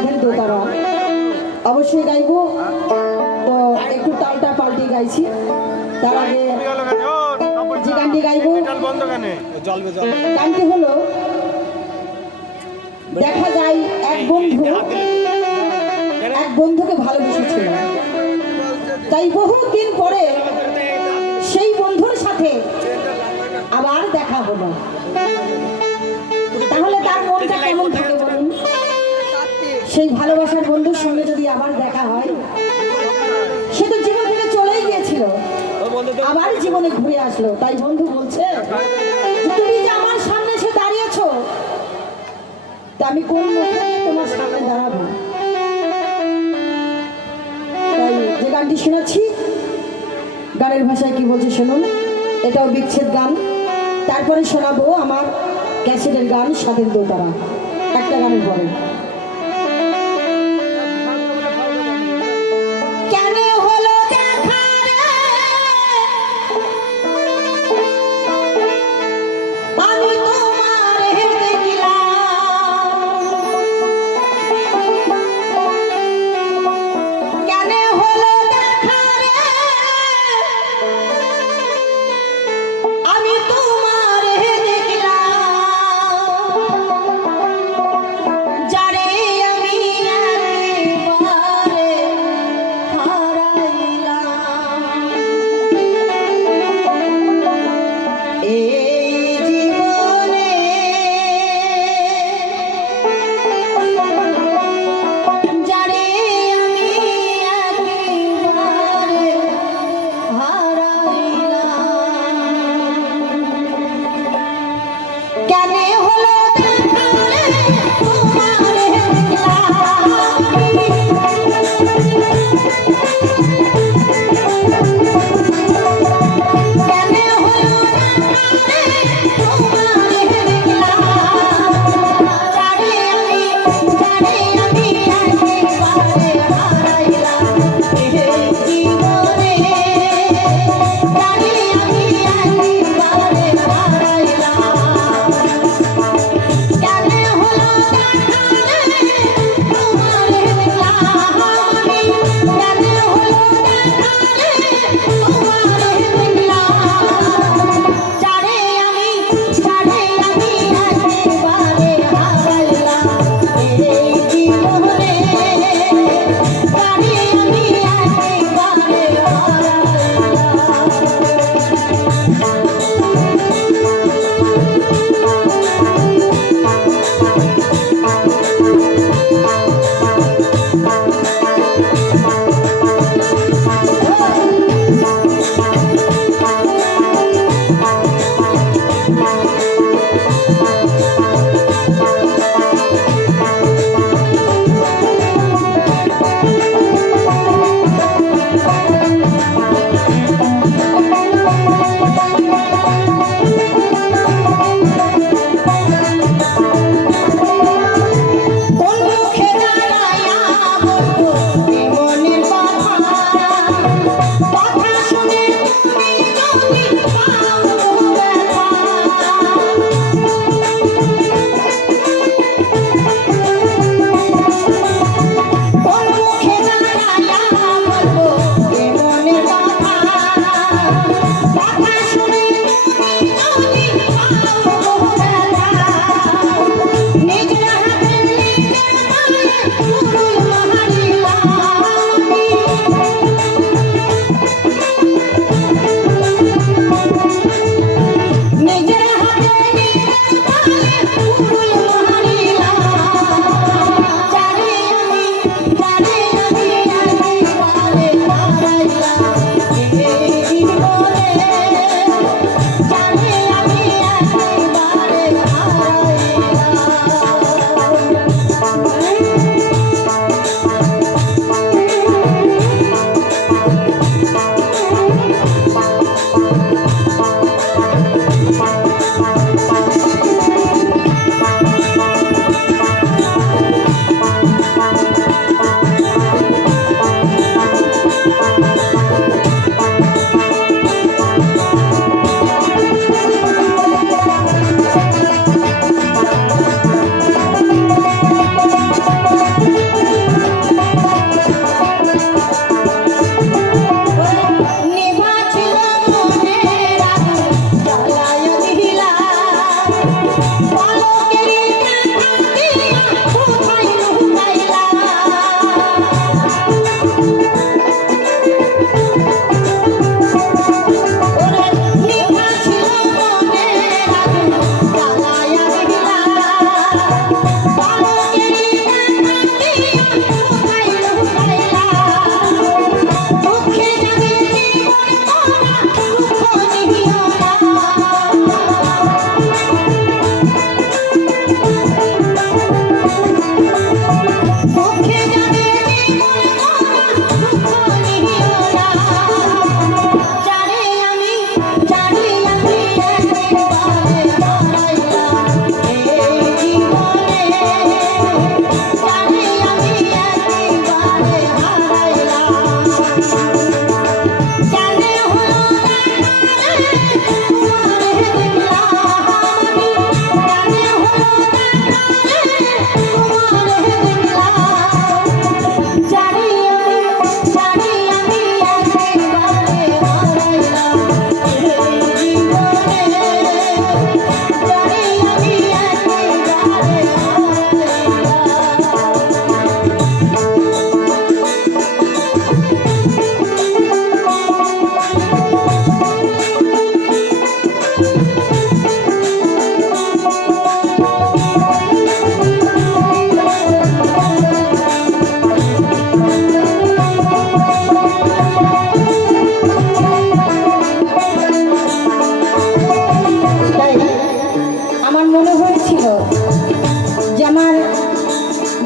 সাধের দোতারা অবশ্যই গাইবো, তো একটু তালটা পাল্টে গাইছি। তার আগে যে গানটি গাইবো গানটি হলো, দেখা যায় এক বন্ধুকে ভালোবেসেছিল, তাই বহুদিন পরে সেই বন্ধুর সাথে আবার দেখা হলো। তাহলে তার মনটা কেমন থাকে বলুন? সেই ভালোবাসার বন্ধুর সঙ্গে যদি আবার দেখা হয়, সে তো জীবন থেকে চলেই গিয়েছিল, আবার জীবনে ঘুরে আসলো। তাই বন্ধু বলছে, তুমি যে আমার সামনে এসে দাঁড়িয়েছো, তা আমি কোন মুখে তোমার সামনে দাঁড়াবো? তাই যে গানটি শোনাচ্ছি, গানের ভাষায় কি বলছে শুনুন। এটাও বিচ্ছেদ গান। তারপরে শোনাবো আমার ক্যাসেটের গান সাধের দোতারা, একটা গানের পরে। যারে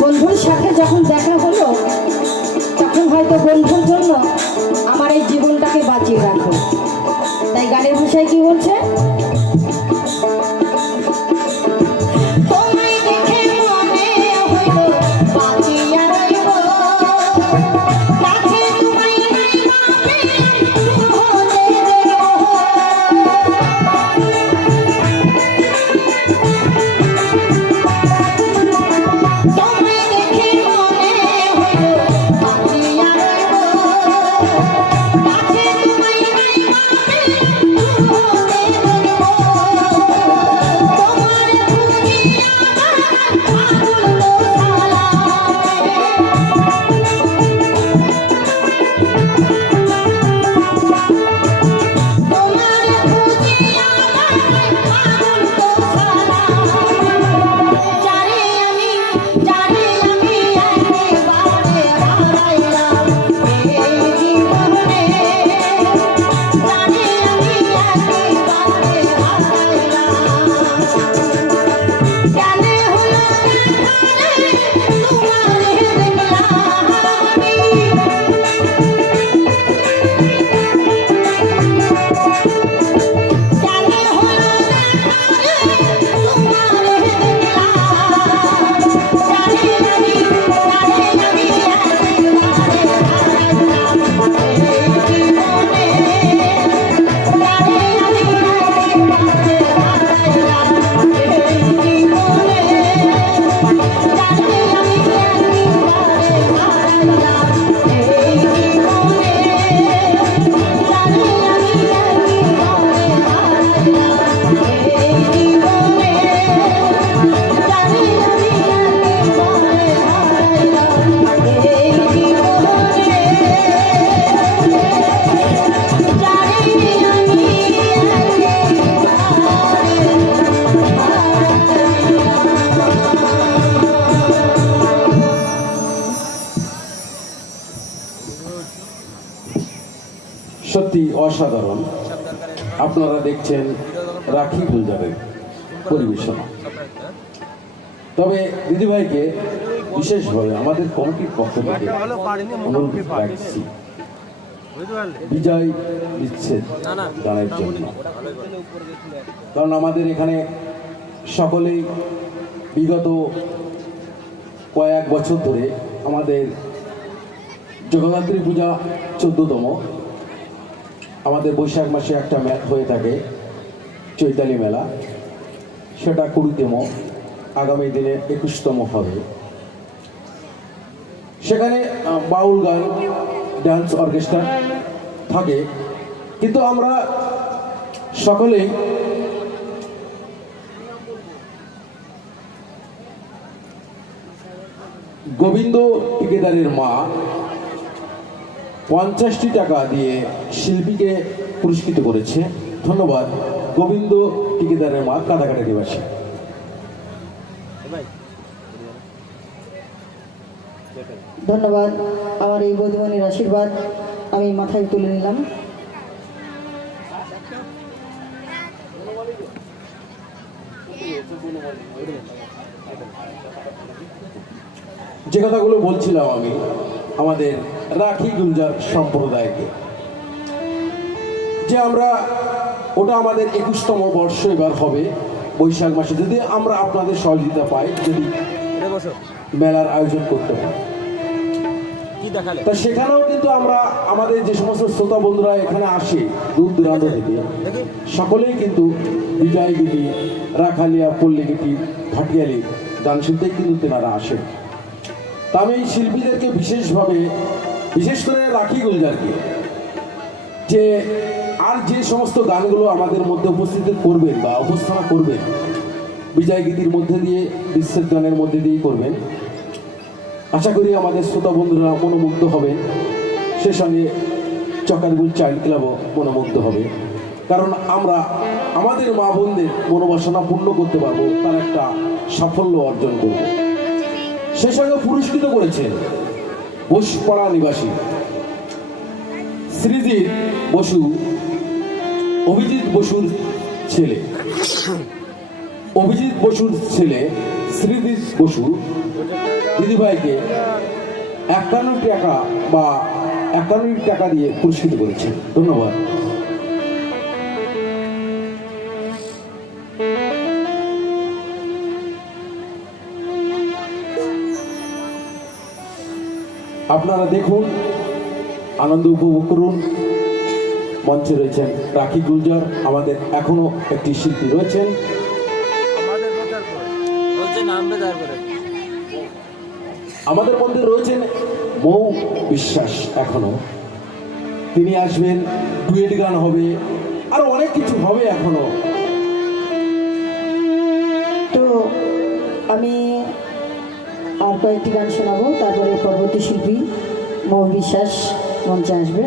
বন্ধুর সাথে যখন দেখা হলো তখন হয়তো বন্ধুর জন্য আমার এই জীবনটাকে বাঁচিয়ে রাখো। তাই গানের ভাষায় কি বলছে, সত্যি অসাধারণ। আপনারা দেখছেন রাখি গুলজারের পরিবেশন। তবে দিদিভাইকে বিশেষভাবে আমাদের কমিটির পক্ষ থেকে অনুরোধ রাখছি বিজয় বিচ্ছেদ গানের জন্য, কারণ আমাদের এখানে সকলেই বিগত কয়েক বছর ধরে আমাদের জগদ্ধাত্রী পূজা 14তম, আমাদের বৈশাখ মাসে একটা হয়ে থাকে চৈতালি মেলা, সেটা 20তম, আগামী দিনে 21তম হবে। সেখানে বাউল গান, ডান্স অর্কেস্ট্রা থাকে, কিন্তু আমরা সকলেই গোবিন্দ ঠিকাদারের মা 50টি টাকা দিয়ে শিল্পীকে পুরস্কৃত করেছে। ধন্যবাদ গোবিন্দ ঠিকাদারের মা, কাদাকাটা নিবাসী। ধন্যবাদ। আমার এই বৌদিমণির আশীর্বাদ আমি মাথায় তুলে নিলাম। যে কথাগুলো বলছিলাম আমি আমাদের রাখি গুলজার সম্প্রদায়কে, যে আমরা ওটা আমাদের 21তম বর্ষ এবার হবে বৈশাখ মাসে, যদি আমরা আপনাদের সহযোগিতা পাই, যদি মেলার আয়োজন করতে পারি। তা সেখানেও কিন্তু আমরা আমাদের যে সমস্ত শ্রোতা বন্ধুরা এখানে আসে দূর দূরান্ত থেকে, সকলেই কিন্তু বিজয়গীতি, রাখালিয়া, পল্লীগীতি, ভাটিয়ালি গান শুনতেই কিন্তু তেনারা আসেন। তা আমি এই শিল্পীদেরকে বিশেষভাবে, বিশেষ করে রাখি গুলজারকে, যে আর যে সমস্ত গানগুলো আমাদের মধ্যে উপস্থিত করবেন বা উপস্থাপনা করবেন, বিজয় গীতির মধ্যে দিয়ে, বিচ্ছেদ গানের মধ্যে দিয়েই করবেন, আশা করি আমাদের শ্রোতা বন্ধুরা মনোমুগ্ধ হবেন। সে সঙ্গে চকারগুল চাইল্ড ক্লাবও মনোমুগ্ধ হবে, কারণ আমরা আমাদের মা বোনদের মনোবাসনা পূর্ণ করতে পারবো, তার একটা সাফল্য অর্জন করব। সে সঙ্গে পুরস্কৃত করেছেন বোসপাড়া নিবাসী শ্রীজিৎ বসু, অভিজিৎ বসুর ছেলে, অভিজিৎ বসুর ছেলে শ্রীজিৎ বসু দিদিভাইকে 51 টাকা বা 51 টাকা দিয়ে পুরস্কৃত করেছেন। ধন্যবাদ। আপনারা দেখুন, আনন্দ উপভোগ করুন। মঞ্চে রয়েছেন রাখি গুলজার, আমাদের এখনো একটি শিল্পী রয়েছেন, আমাদের মধ্যে রয়েছেন মৌ বিশ্বাস, এখনো তিনি আসবেন, ডুয়েট গান হবে, আরো অনেক কিছু হবে এখনো। তো আমি আর কয়েকটি গান শোনাবো, তারপরে পরবর্তী শিল্পী মৌ বিশ্বাস মঞ্চে আসবে।